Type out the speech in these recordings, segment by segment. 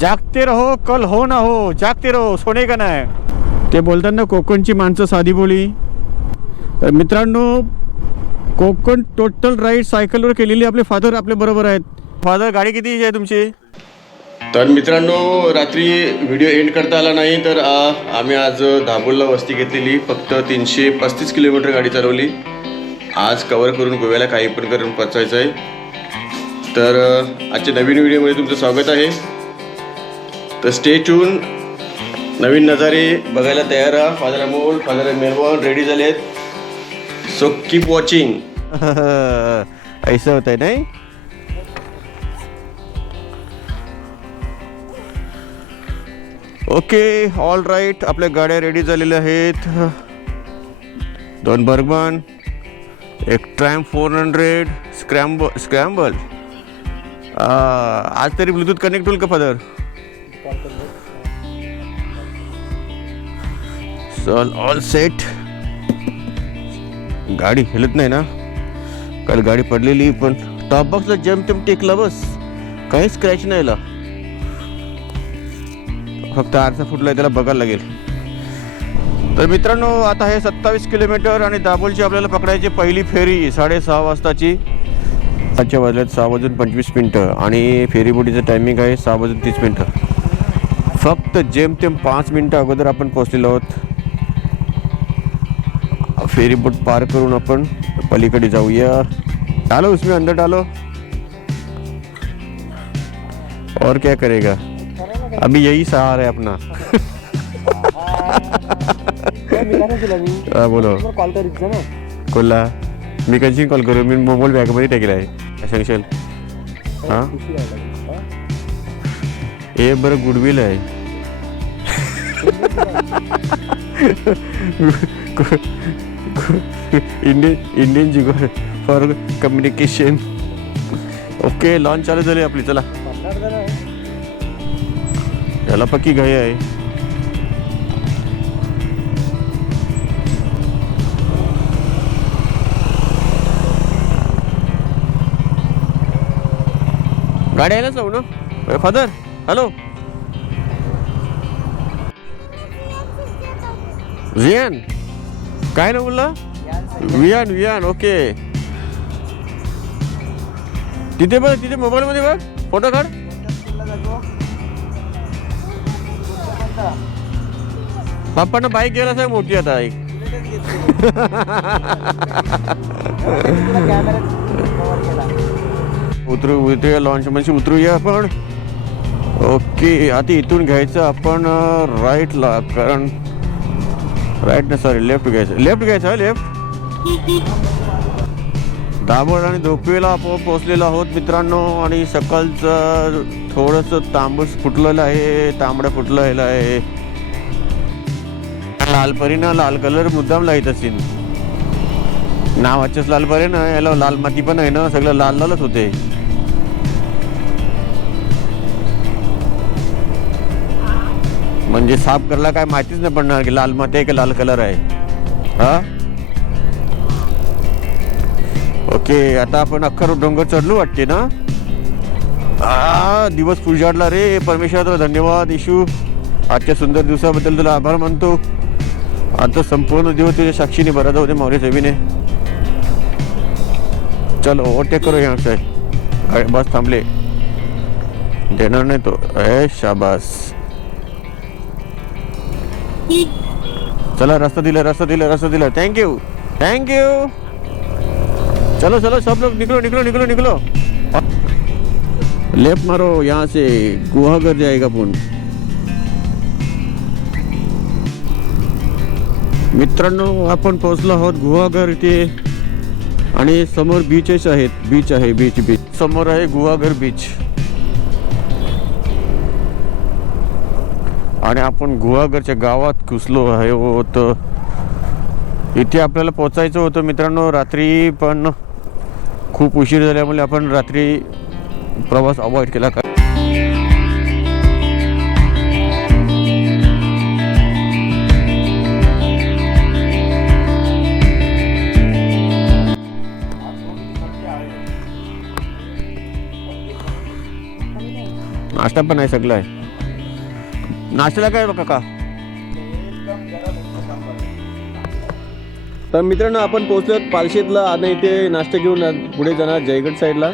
जागते रहो कल हो ना हो जागते रहो सोने का नाही ते बोलतात ना कोकणची माणसं साधी बोली. तर मित्रांनो कोकण टोटल राईड सायकलवर केलेली आपले फादर आपल्या बरोबर आहेत. फादर गाडी किती आहे तुमची? तर मित्रांनो रात्री व्हिडिओ एंड करता आला नाही तर आम्ही आज दाभोळला वस्ती घेतलेली. फक्त तीनशे पस्तीस किलोमीटर गाडी चालवली. आज कवर करून गोव्याला काही पण करून पोचायचं आहे तर आजच्या नवीन व्हिडिओमध्ये तुमचं स्वागत आहे. तर स्टे ट्यून नवीन नजारे बघायला तयार राहा. Father Amol father Melbourne ready झाले आहेत सो कीप वॉचिंग ऐसा होत आहे नाही? ओके ऑल राईट आपल्या गाड्या रेडी झालेल्या आहेत. दोन बर्गमन एक ट्रॅम फोर हंड्रेड स्क्रॅम्ब स्क्रॅम्बल. आज तरी ब्लूटूथ कनेक्ट होईल का फादर चल ऑल सेट गाडी हिलत नाही ना। काल गाडी पडलेली पण टॉप बॉक्सला जम टेम टेकला बस। काही स्क्रॅच नाही आला फक्त आरसा फुटला त्याला बघायला लागेल। तर मित्रांनो आता हे सत्तावीस किलोमीटर आणि दाबोलची आपल्याला पकडायची पहिली फेरी साडेसहा वाजताची. आजच्या वाजल्यात सहा वाजून पंचवीस मिनटं आणि फेरीबोटीचं टायमिंग आहे सहा वाजून तीस मिनटं. फक्त जेमतेम पाच मिनटं अगोदर आपण पोहोचलेलो आहोत. फेरीबोट पार करून आपण पलीकडे जाऊया। डालो उसमें अंदर डालो। और क्या करेगा? अभी यही सहारा है अपना। हा, बोलो। कॉल करीत जा ना कोल्हा मी कशी कॉल करू मी मोबाईल बॅगमध्ये टाकेला आहे सांगशील हाँ हा? हे बरं गुडविल आहे इंडियन इंडियन जिगोर फॉर कम्युनिकेशन. ओके लॉन्च चालू झाली आपली चला. त्याला पक्की घाई आहे. गाडी आहे ना जाऊ ना? फादर हॅलो वियान काय ना बोलला? वियान वियान ओके. तिथे बघ तिथे मोबाईल मध्ये बघ. फोटो काढ. पप्पांना बाईक गेला साहेब मोठी आता एक उतरू उतरूया लॉन्च म्हणजे उतरूया आपण. ओके आता इथून घ्यायचं आपण राईटला कारण राईट ना सॉरी लेफ्ट घ्यायचं लेफ्ट घ्यायचं लेफ्ट दाभोळ आणि धोपीला आपोआप पोचलेलो आहोत मित्रांनो आणि सकाळचं थोडंसं तांबूस फुटलेलं आहे तांबडं फुटलेलं आहे. लालपरीनं लाल कलर मुद्दाम लाईत असेल. नावाचेच लालपरी ना याला लाल माती पण आहे ना सगळं लाल लालच होते. म्हणजे साफ करायला काय माहितीच नाही पडणार की लाल माती आहे की लाल कलर आहे. हा? ओके आता आपण अख्खर डोंगर चढलो वाटते ना? आ, दिवस पुजाडला रे. परमेश्वर धन्यवाद इशू आजच्या सुंदर दिवसाबद्दल तुला आभार मानतो. आता संपूर्ण दिवस तुझ्या साक्षीने बरा जाऊ दे मावरे सेवीने चल ओव्हरटेक करू या साहेब अरे बस थांबले. देणार नाही तो. ए शाबास. चला रस्ता दिला रस्ता दिला रस्ता दिला. थँक्यू थँक्यू चलो चलो सब लोग निकलो निकलो निकलो निकलो. लेफ्ट मारो यहाँ से गुहागर जाएगा फोन मित्रांनो आपण पोहोचलो आहोत गुहागर इथे. आणि समोर बीचेस आहेत. बीच आहे बीच बीच समोर आहे गुहागर बीच आणि आपण गुहागरच्या गावात घुसलो आहे होतं. इथे आपल्याला पोचायचं होतं मित्रांनो रात्री पण खूप उशीर झाल्यामुळे आपण रात्री प्रवास अवॉइड केला का? नाश्ता पण आहे सगळं आहे. नाश्त्याला काय बघा का तर मित्रांनो आपण पोहोचलो पालशेतला. आणि इथे नाश्ता घेऊन पुढे जाणार जयगड साईडला.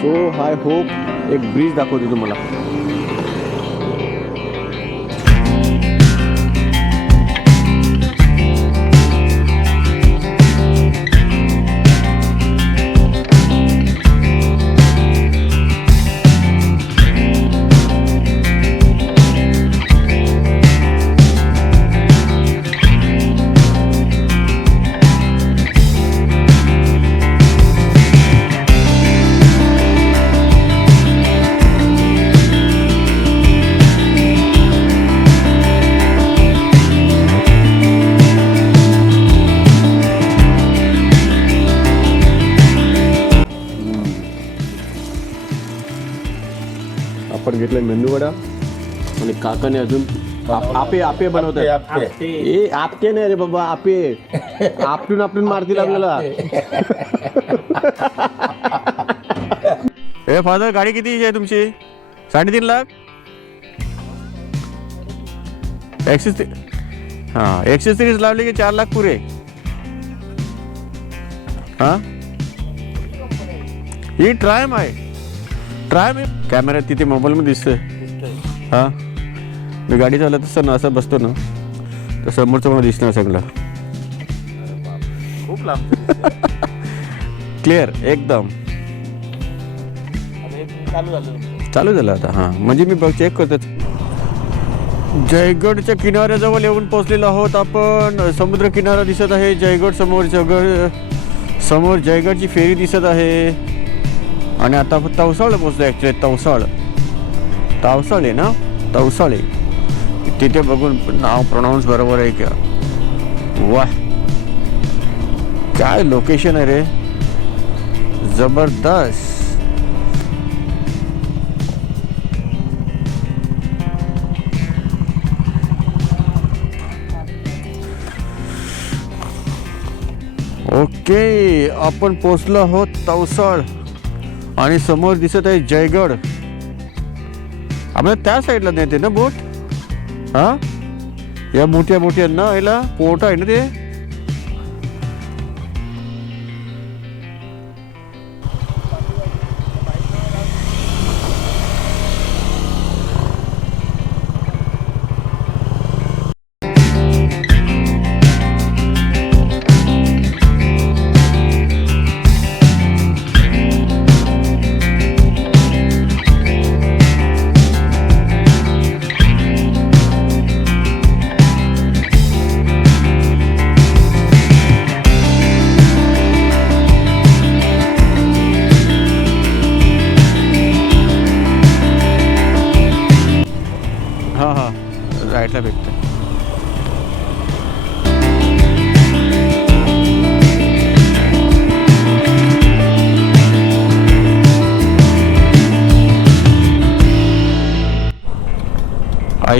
सो हाय होप एक ब्रिज दाखवते तुम्हाला. काकाने अजून. आप- आपे आपे बनवतात ए आपके नाही रे बाबा आपे. आपटून आपटून मारतील आपल्याला ए फादर गाडी कितीची आहे तुमची? साडेतीन लाख? एक्सिस हां एकशे सिरीज लावली की चार लाख पुरे? हां? ही ट्रायम आहे. ट्रायम आहे कॅमेऱ्यात तिथे मोबाईलमध्ये दिसतंय. हां? मी गाडी चालत असताना असं बसतो ना तर समोरचं मला दिसणार सगळं. खूप लांब क्लिअर एकदम. चालू झालं चालू झालं आता हां. म्हणजे मी बघ चेक करतो जयगडच्या किनाऱ्याजवळ येऊन पोहोचलेलो आहोत आपण. समुद्र किनारा दिसत आहे जयगड समोर जगड समोर जयगडची फेरी दिसत आहे. आणि आता तवसाळ पोहोचलो ॲक्च्युली तवसाळ. तावसाळ आहे ना? तवसाळ आहे. तिथे बघून नाव प्रोनाऊन्स बरोबर आहे का? वा काय लोकेशन आहे रे? जबरदस्त. ओके आपण पोचलो आहोत तवसळ. आणि समोर दिसत आहे जयगड. आपल्याला त्या साईडला नेते ना बोट हा? या मोठ्या मोठ्या ना याला पोट आहे ना ते?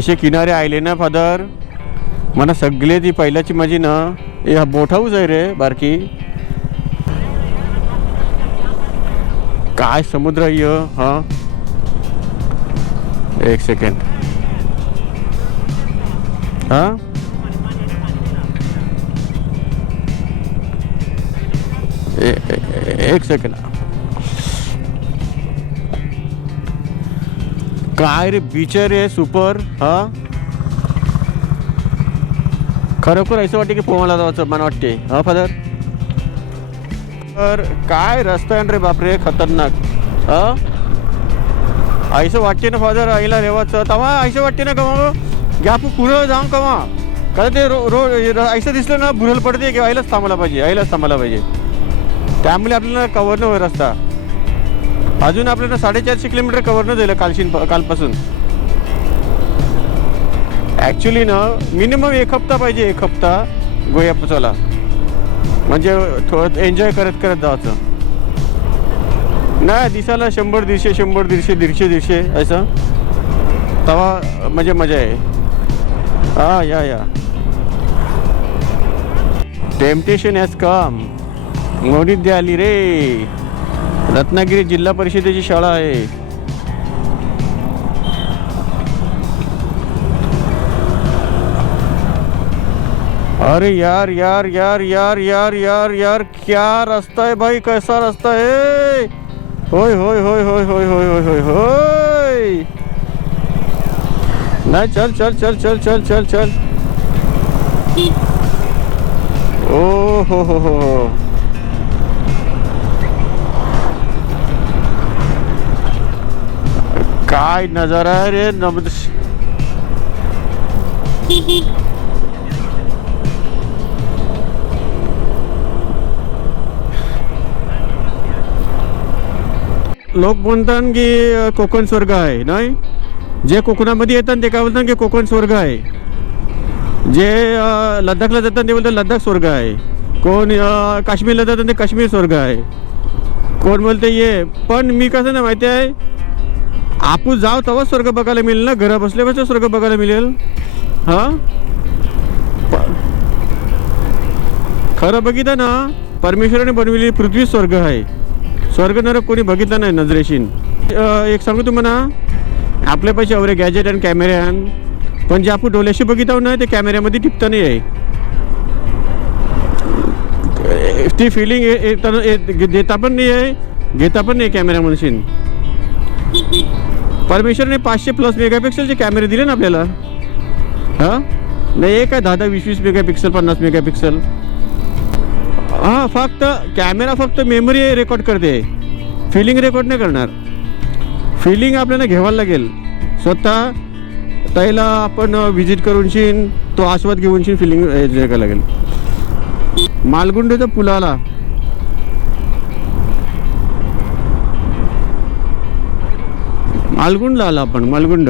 असे किनारे आयले ना फादर? मला सगळे ती पहिल्याची माझी ना हे हा आहे रे बारकी. काय समुद्र आहे हा? एक सेकंड हा? एक सेकंड काय रे बिचर आहे रे सुपर हा? खरोखर असं वाटते की पोहायला जायचं मला वाटते हा फादर? तर काय रस्ता आहे रे बापरे खतरनाक. हा? आईचं वाटते ना फादर आईला रेवाचं तेव्हा आईसं वाटते ना कमा घ्या आपण पुढं जाऊन कमा कारण ते रो रो आईचं दिसलं ना भुरल पडते की आईलाच थांबायला पाहिजे आईलाच थांबायला पाहिजे. त्यामुळे आपल्याला कवर नाही रस्ता. अजून आपल्याला साडेचारशे किलोमीटर कवर न झालं कालशीन कालपासून. ॲक्च्युली ना मिनिमम एक हप्ता पाहिजे एक हप्ता गोया पोचायला म्हणजे थोडं एन्जॉय करत करत जायचं. नाही दिसायला शंभर दीडशे शंभर दीडशे दीडशे दीडशे असं. तवा म्हणजे मजा आहे. हा या या. टेम्पटेशन हॅज कम मोडीत आली रे. रत्नागिरी जिल्हा परिषदेची शाळा आहे. अरे यार यार यार यार यार यार यार, क्या रास्ता है भाई? कैसा रास्ता है? होय होय होय होय होय होय होय होय होय। नहीं, चल चल चल चल चल चल चल। ओ, हो हो हो काय नजारा आहे रे नमद लोक म्हणतात की कोकण स्वर्ग आहे नाही? जे कोकणामध्ये येतात ते काय बोलतात की कोकण स्वर्ग आहे? जे लद्दाखला जातात ते बोलतात लद्दाख स्वर्ग आहे. कोण काश्मीरला जातात ते काश्मीर स्वर्ग आहे. कोण बोलते ये पण मी कसं ना माहिती आहे? आपण जाव तेव्हाच स्वर्ग बघायला मिळेल ना? घरा बसल्या बसल्या स्वर्ग बघायला मिळेल? हां? खरं बघितलं ना परमेश्वराने बनविलेली पृथ्वी स्वर्ग आहे. स्वर्ग नरक कोणी बघितला नाही नजरेशीन. एक सांगू तुम्हाला आपल्या पैसे एवढे गॅजेट आणि कॅमेरे आण पण जे आपण डोल्याशी बघित हो ना ते कॅमेऱ्यामध्ये टिपता नाही आहे. ती फिलिंग येताना देता पण नाही आहे घेता पण नाही कॅमेऱ्या मशीन. परमेश्वरने पाचशे प्लस मेगापिक्सलचे कॅमेरे दिले ना आपल्याला? हां? नाही एक आहे दहा दहा वीस वीस मेगापिक्सल पन्नास मेगापिक्सल हां फक्त कॅमेरा फक्त मेमरी रेकॉर्ड करते. फिलिंग रेकॉर्ड नाही करणार. फिलिंग आपल्याला घ्यावायला लागेल. स्वतः त्याला आपण व्हिजिट करून शिन तो आस्वाद घेऊन शिन फिलिंग करायला लागेल. मालगुंडच्या पुलाला. मालगुंड आला आपण मालगुंड.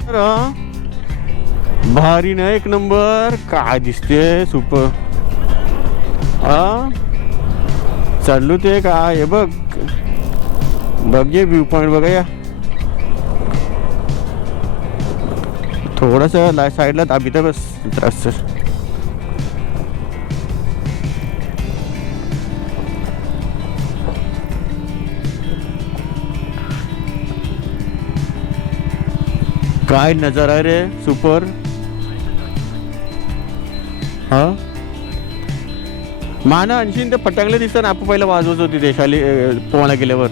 तर, भारी ना एक नंबर. काय दिसते सुपर हा चाललो ते काय हे बघ. बघ ये व्ह्यू पॉईंट बघा या. थोडस साईडला दाबी तर बस त्रास काय नजारा रे सुपर? हा? माना आणखीन ते फटांगले दिसतात आपण पहिलं वाजवत होती ते शाली पोहायला गेल्यावर.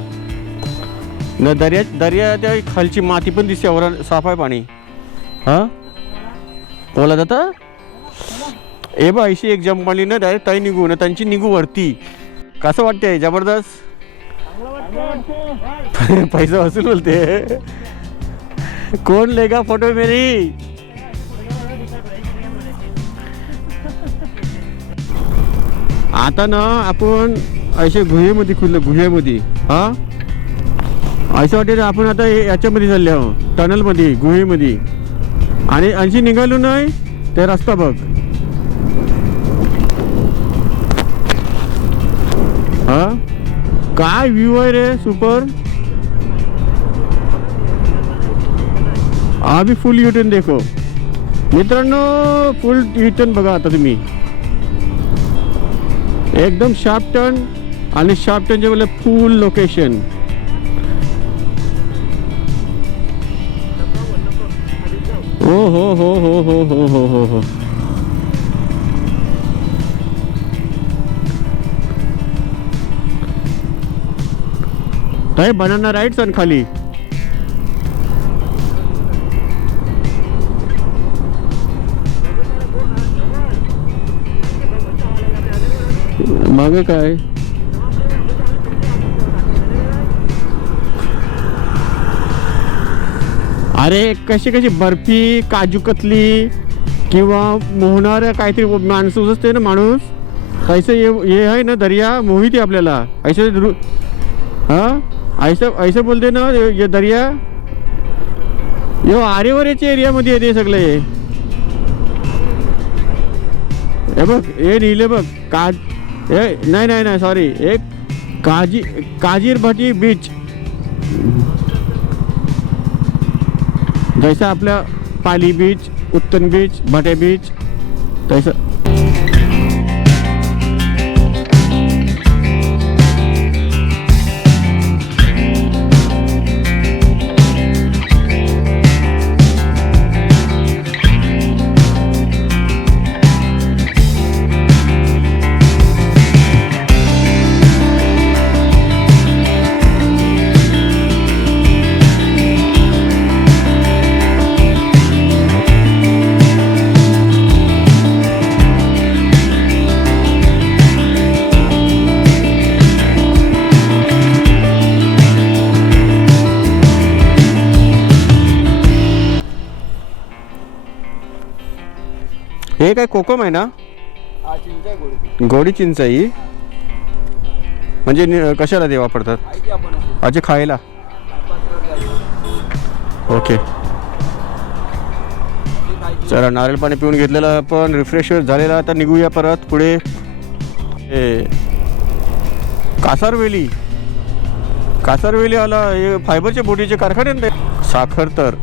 न दर्या दर्या त्या खालची माती पण दिसते वर साफ आहे पाणी. हा? पोला जाता ए बा ऐशी एक जंप मारली ना डायरेक्ट ताई निघू ना त्यांची निघू वरती. कसं वाटते जबरदस्त? पैसा वसूल बोलते. कोण लेगा फोटो मेरी? आता ना आपण असे गुहेमध्ये खुललो गुहेमध्ये हा? असं वाटेल आपण आता याच्यामध्ये चालले आहो टनलमध्ये गुहेमध्ये. आणि आणखी निघालो नाही ते रस्ता बघ. हा? काय व्ह्यू आहे रे सुपर आम्ही फुल युटर्न देखो. मित्रांनो फुल युटर्न बघा आता तुम्ही. एकदम शार्प टर्न आणि शार्प टर्नचे बोले फुल लोकेशन हो हो हो हो हो हो हो हो हो. काय बनाना राईट सन खाली. मागे काय? अरे कशी कशी? बर्फी काजू कतली किंवा मोहणार काहीतरी माणसं असते ना माणूस? ऐसे ये आहे ना दर्या? मोहित आहे आपल्याला. ऐसे रु- हा? ऐसे ऐसे बोलते ना ये दर्या? यो आरेवरेच्या एरियामध्ये येते सगळे. हे बघ हे लिहिले बघ का हे नाही नाही नाही सॉरी एक काजी काजीरभाटी बीच जैसा आपल्या Pali beach Uttan beach Bhate beach तसं हे काय कोकम आहे ना? हा चिंच गोडी गोडी चिंचाई? म्हणजे कशाला ते वापरतात. अच्छा खायला. ओके. चला नारळ पाणी पिऊन घेतलेलं आपण रिफ्रेश झालेला आता निघूया परत पुढे. हे कासारवेली. कासारवेली आला हे फायबरच्या बोटीचे कारखाने साखर तर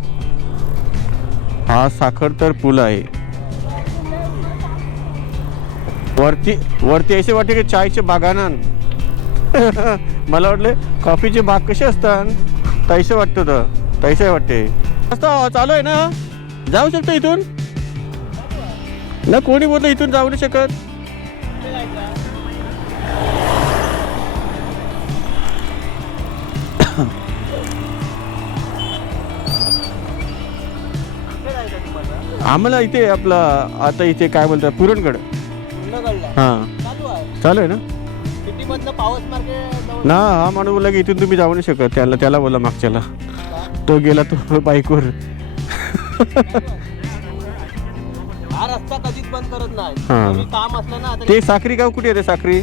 हा साखर तर पूल आहे. वरती वरती असे वाटते की चायचे बागानान. मला वाटले कॉफीचे बाग कसे असतात? तैसे वाटतं तर तैसे वाटते. चालू आहे ना? जाऊ शकतो इथून? ना कोणी बोललं इथून जाऊ नाही शकत? आम्हाला इथे आपलं आता इथे काय बोलतात पुरणगड. हां. चालू आहे. चालू आहे ना? पावस ना हा माणूस बोलला की इथून तुम्ही जाऊ नाही शकत. त्याला त्याला बोला मागच्याला? तो गेला तो बाईकवर. हा रस्ता कधीच बंद करत नाही. हा. कधी काम असलं ना ते साखरी गाव कुठे येते साखरी?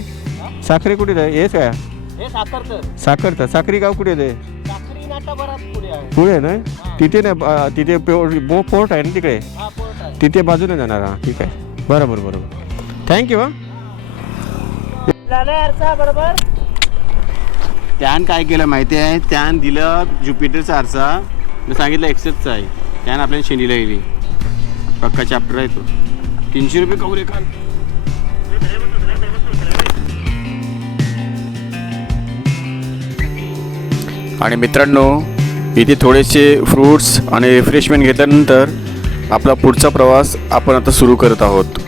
साखरी कुठे आहे? हेच काय? हे साखर तर साखर तर साखरी गाव कुठे येते साखरी नाटा बराच पुढे आहे. पुढे ना? तिथे अं, तिथे पे- बो फोर्ट आहे ना तिकडे? हा पोर्ट आहे. तिथे बाजूने जाणार. हा ठीक आहे. बरोबर बरोबर. थँक्यू हा. बरोबर? त्यान काय केलं माहिती आहे? त्यान दिलं ज्युपिटरचा आरसा. मी सांगितलं एक्सेसचा आहे. त्यानं आपल्याला शेंडीला गेली पक्का चॅप्टर आहे तो. तीनशे रुपये कवरे काल आणि मित्रांनो इथे थोडेसे फ्रूट्स आणि रिफ्रेशमेंट घेतल्यानंतर आपला पुढचा प्रवास आपण आता सुरू करत आहोत.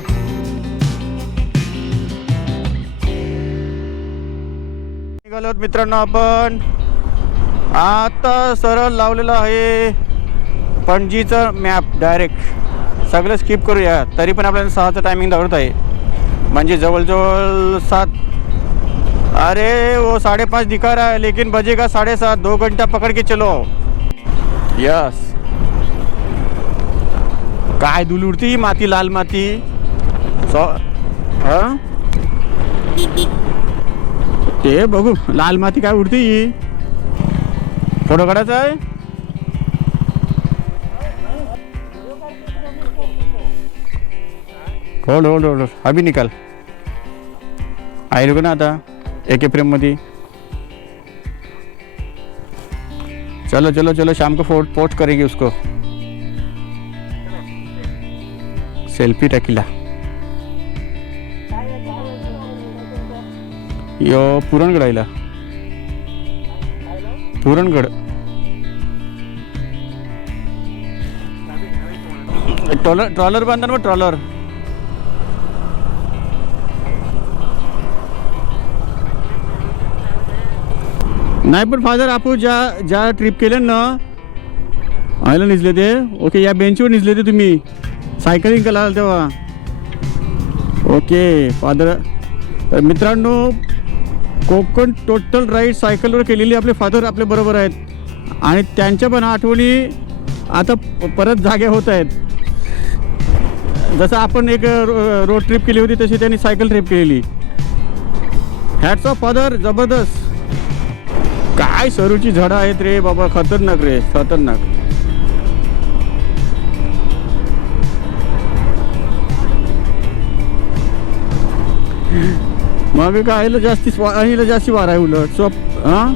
आहोत मित्रांनो आपण. आता सरळ लावलेलं आहे पणजीचं मॅप डायरेक्ट सगळं स्किप करूया. तरी पण आपल्याला सहाचं टायमिंग दाखवत आहे. म्हणजे जवळजवळ सात. अरे वो साडेपाच पाँच आहे. लेकिन बजे का साडेसात? दो घंटा पकड़ के चलो. यस काय धुल उडती? माती लाल माती. सॉ हां? ते बघू लाल माती काय उडती? ही फोटो काढायचा आहे होल्ड होल्ड होल्ड अभि निकाल. आहे का ना आता? एक फ्रेममध्ये चलो चलो चलो शाम को फोट पोस्ट करेगी उसको. सेल्फी टाकीला. यो पुरणगड आईला. पुरणगड. ट्रॉलर ट्रॉलर बांधा ना मग ट्रॉलर. नाही पण फादर आपण ज्या ज्या ट्रिप केल्या ना आयला निजले ते. ओके या बेंचवर निजले ते तुम्ही. सायकलिंग कराल तेव्हा. Okay father. तर मित्रांनो कोकण टोटल राईड सायकलवर केलेली आपले फादर आपल्या बरोबर आहेत. आणि त्यांच्या पण आठवणी आता परत जाग्या होत आहेत. जसं आपण एक रो- रोड ट्रिप केली होती तशी त्यांनी सायकल ट्रिप केलेली. हॅट्स ऑफ फादर जबरदस्त. काय सरूची झाडं आहेत रे बाबा खतरनाक रे खतरनाक. मग काय आईला जास्ती आईला जास्ती वारा आहे उलट. सो हां?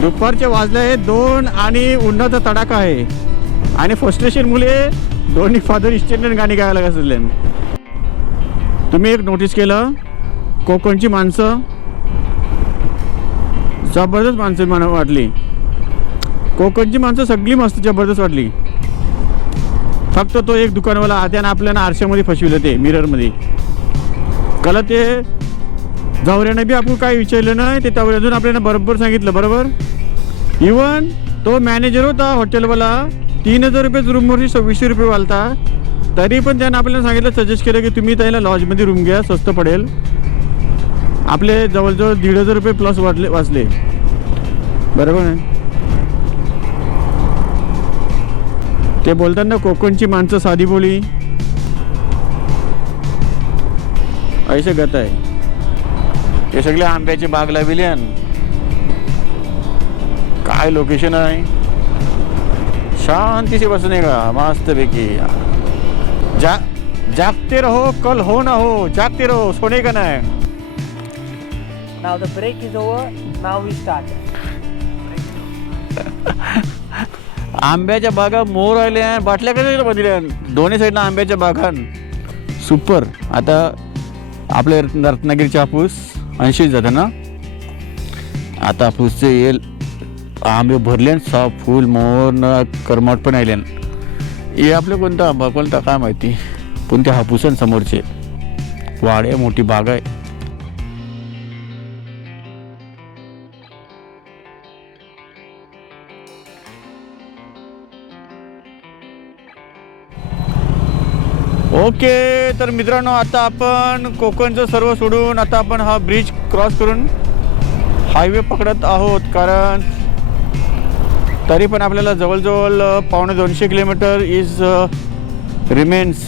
दुपारचे वाजले आहे दोन आणि उन्हाचा तडाखा आहे. आणि फ्रस्ट्रेशन मुले दोन्ही फादर इस्टेंडन गाणी गायला असले तुम्ही एक नोटीस केलं? कोकणची माणसं. जबरदस्त माणसं मला वाटली. कोकणची माणसं सगळी मस्त जबरदस्त वाटली. फक्त तो एक दुकानवाला त्यानं आपल्याला आरशामध्ये फसविलं ते मिररमध्ये त्याला ते जावऱ्याने बी आपण काय विचारलं नाही ते त्यावर अजून आपल्याला बरोबर सांगितलं बरोबर? इवन तो मॅनेजर होता हॉटेलवाला तीन हजार रुपये रूमवरची सव्वीसशे रुपये वालता. तरी पण त्यानं आपल्याला सांगितलं सजेस्ट केलं की तुम्ही त्याला लॉजमध्ये रूम घ्या स्वस्त पडेल. आपले जवळजवळ दीड हजार रुपये प्लस वाटले वाचले. बरोबर आहे? ते बोलतात ना कोकणची माणसं साधी बोली. ऐसे गत आहे हे सगळे आंब्याची बाग लावली काय लोकेशन आहे? शांतीशी बसून आहे का मस्तपैकी जा जागते रहो कल हो ना हो जागते रहो सोने का नाही Now the break is over. Now we start. आंब्याच्या बागा मोर आल्या बाटल्या कशा बदल्या दोन्ही साईडला आंब्याच्या बागान. सुपर आता आपले रत्न- रत्नागिरीचे हापूस ऐंशी जातं ना? आता हापूसचे येल आंबे भरले सा फुल मोर न पण आले हे आपलं कोणता आंबा कोणता काय माहिती? पण ते हापूसन समोरचे. वाडे मोठी बाग आहे. ओके तर मित्रांनो आता आपण कोकणचं सर्व सोडून आता आपण हा ब्रिज क्रॉस करून हायवे पकडत आहोत कारण तरी पण आपल्याला जवळजवळ पावणे दोनशे किलोमीटर इज रिमेन्स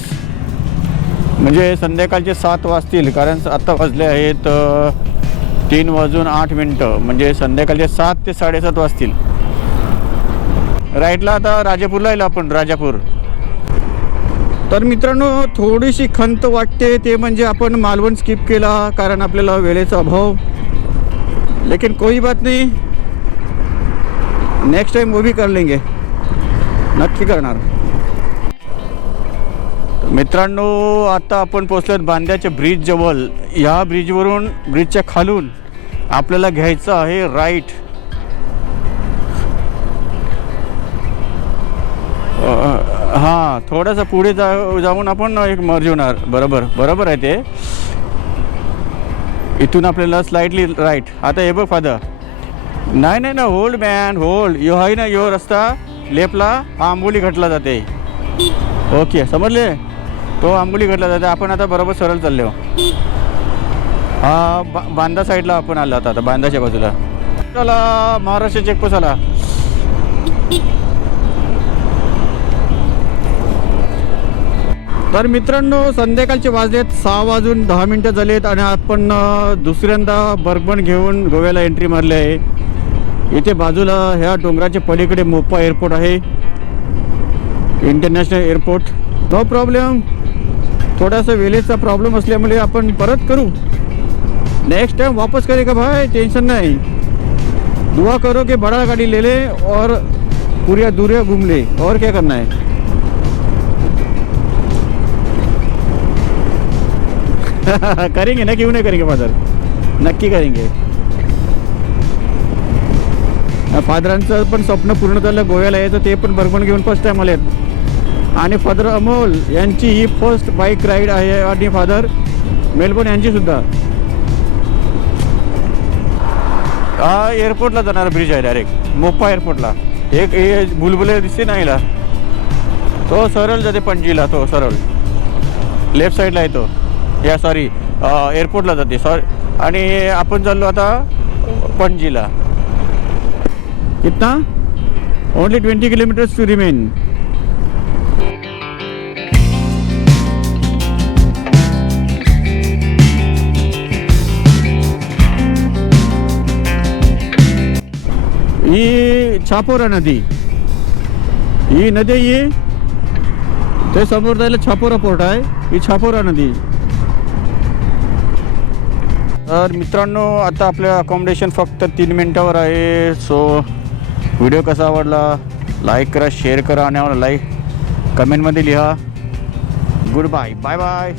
म्हणजे संध्याकाळचे सात वाजतील कारण आत्ता वाजले आहेत तीन वाजून आठ मिनटं. म्हणजे संध्याकाळचे सात ते साडेसात वाजतील. राईटला आता राजापूरला येईल आपण राजापूर. तर मित्रांनो थोडीशी खंत वाटते ते म्हणजे आपण मालवण स्किप केला कारण आपल्याला वेळेचा अभाव. लेकिन कोई बात नाही. नेक्स्ट टाइम वो भी कर लेंगे. नक्की करणार. मित्रांनो आता आपण पोचलोत बांद्याच्या ब्रिज जवळ. या ब्रिजवरून ब्रिजच्या खालून आपल्याला घ्यायचं आहे राईट हां थोडंसं पुढे जा जाऊन आपण एक मर्ज होणार. बरोबर बरोबर आहे ते. इथून आपल्याला स्लाइटली राईट आता हे बघ फादर नाही नाही ना होल्ड मॅन होल्ड यो आहे ना यो रस्ता. लेपला हा आंबोली घटला जाते. ओके समजले? तो आंबोली घटला जाते. आपण आता बरोबर सरळ चाललो. हा बा बांदा साईडला आपण आलो आता. आता बांदाच्या बाजूला. चला महाराष्ट्र चेकपोस्ट आला. तर मित्रांनो संध्याकाळचे वाजलेत सहा वाजून दहा मिनटं झालेत आणि आपण दुसऱ्यांदा बर्बन घेऊन गोव्याला एंट्री मारली आहे. इथे बाजूला ह्या डोंगराच्या पलीकडे मोपा एअरपोर्ट आहे. इंटरनॅशनल एअरपोर्ट नो प्रॉब्लेम थोडासा वेळेचा प्रॉब्लेम असल्यामुळे आपण परत करू. नेक्स्ट टाइम वापस करे का भाई? टेन्शन नाही. दुआ करो की बड़ा गाड़ी लेले और पुऱ्या दुऱ्या घुमले. और क्या करना है? करेंगे ना क्यों नहीं करेंगे फादर? नक्की करेंगे. फादरांचं पण स्वप्न पूर्ण झालं गोव्याला यायचं ते पण भरपूर घेऊन फर्स्ट टाइम आलेत. आणि फादर अमोल यांची ही फर्स्ट बाईक राईड आहे आणि फादर मेलबोर्न यांची सुद्धा. हा एअरपोर्टला जाणारा ब्रिज आहे डायरेक्ट मोप्पा एअरपोर्टला एक हे बुलबुले दिसते नाहीला तो सरळ जाते पणजीला तो सरळ. लेफ्ट साईडला येतो या सॉरी एअरपोर्टला जाते सॉरी आणि आपण चाललो आता पणजीला. कितना only twenty kilometres to remain ही छापोरा नदी. ही नदी आहे ते समोर जायला छापोरा पोर्ट आहे. ही छापोरा नदी. तर मित्रांनो आता आपलं अकॉमडेशन फक्त तीन मिनटावर आहे. सो व्हिडिओ कसा आवडला? लाईक करा शेअर करा आणि आम्हाला लाईक कमेंटमध्ये लिहा. Good bye bye bye